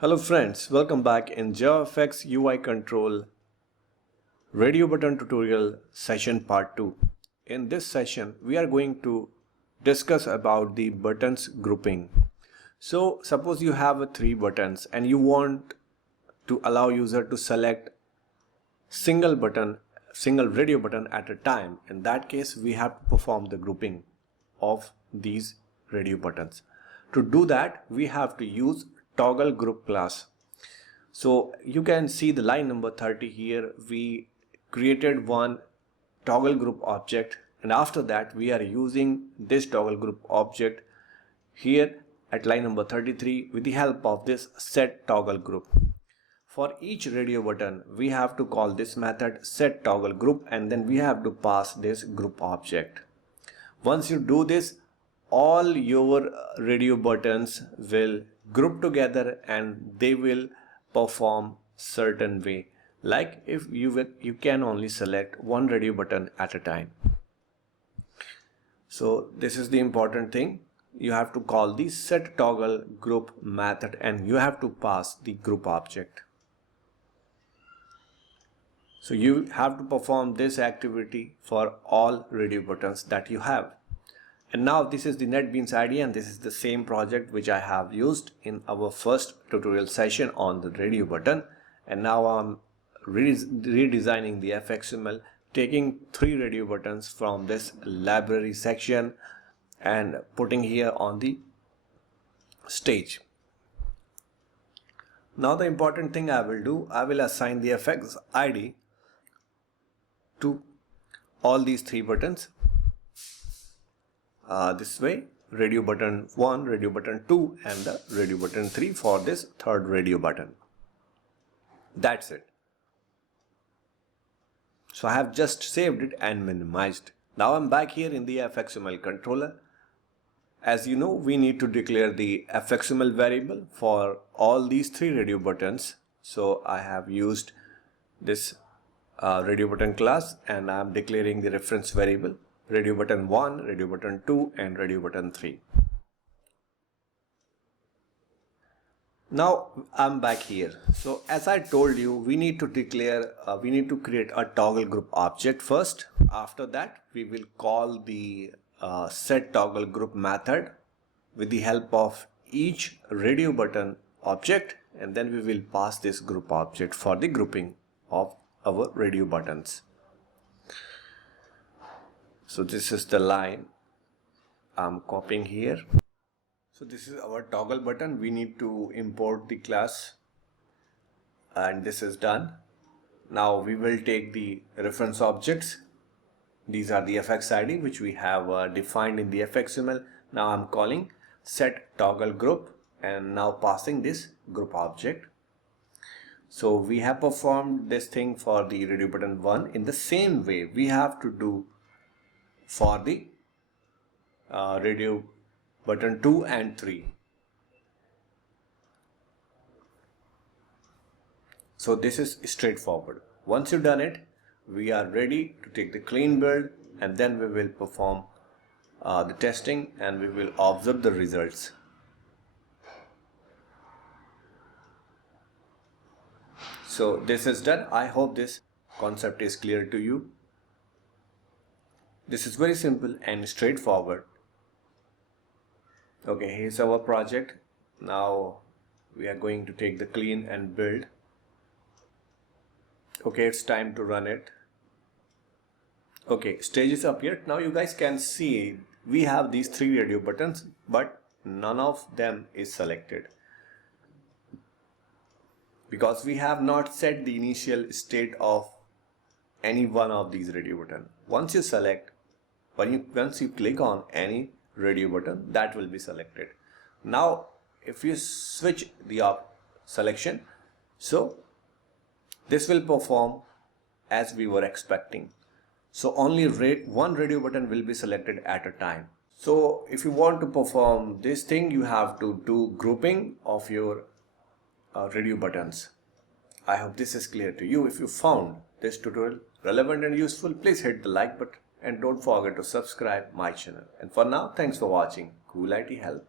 Hello friends, welcome back in JavaFX UI Control Radio Button tutorial session part 2. In this session, we are going to discuss about the buttons grouping. So suppose you have three buttons and you want to allow user to select single radio button at a time. In that case, we have to perform the grouping of these radio buttons. To do that, we have to use ToggleGroup class. So you can see the line number 30 here. We created one ToggleGroup object, and after that we are using this ToggleGroup object here at line number 33 with the help of this setToggleGroup. For each radio button, we have to call this method setToggleGroup, and then we have to pass this group object. Once you do this, all your radio buttons will group together and they will perform certain way, like if you can only select one radio button at a time. So this is the important thing. You have to call the setToggleGroup method and you have to pass the group object. So you have to perform this activity for all radio buttons that you have. And now this is the NetBeans ID, and this is the same project which I have used in our first tutorial session on the radio button. And now I'm redesigning the Fxml, taking three radio buttons from this library section and putting here on the stage. Now the important thing I will do, I will assign the FX ID to all these three buttons. This way, radio button 1, radio button 2 and the radio button 3 for this third radio button. That's it. So I have just saved it and minimized. Now I'm back here in the Fxml controller. As you know, we need to declare the Fxml variable for all these three radio buttons. So I have used this radio button class and I'm declaring the reference variable. Radio button 1, radio button 2 and radio button 3. Now I'm back here. So as I told you, we need to declare, we need to create a ToggleGroup object first. After that, we will call the setToggleGroup method with the help of each radio button object, and then we will pass this group object for the grouping of our radio buttons. So this is the line I'm copying here. So this is our toggle button. We need to import the class and this is done. Now we will take the reference objects. These are the FX ID which we have defined in the Fxml. Now I'm calling setToggleGroup and now passing this group object. So we have performed this thing for the radio button 1. In the same way we have to do for the radio button 2 and 3. So this is straightforward. Once you've done it, we are ready to take the clean build and then we will perform the testing and we will observe the results. So this is done. I hope this concept is clear to you. This is very simple and straightforward. Okay, here's our project. Now we are going to take the clean and build. Okay, it's time to run it. Okay, stages appeared. Now you guys can see we have these three radio buttons, but none of them is selected because we have not set the initial state of any one of these radio buttons. Once you select, once you click on any radio button, that will be selected. Now if you switch the selection, so this will perform as we were expecting. So only one radio button will be selected at a time. So if you want to perform this thing, you have to do grouping of your radio buttons. I hope this is clear to you. If you found this tutorial relevant and useful, please hit the like button and don't forget to subscribe my channel. And for now, thanks for watching. Cool IT Help.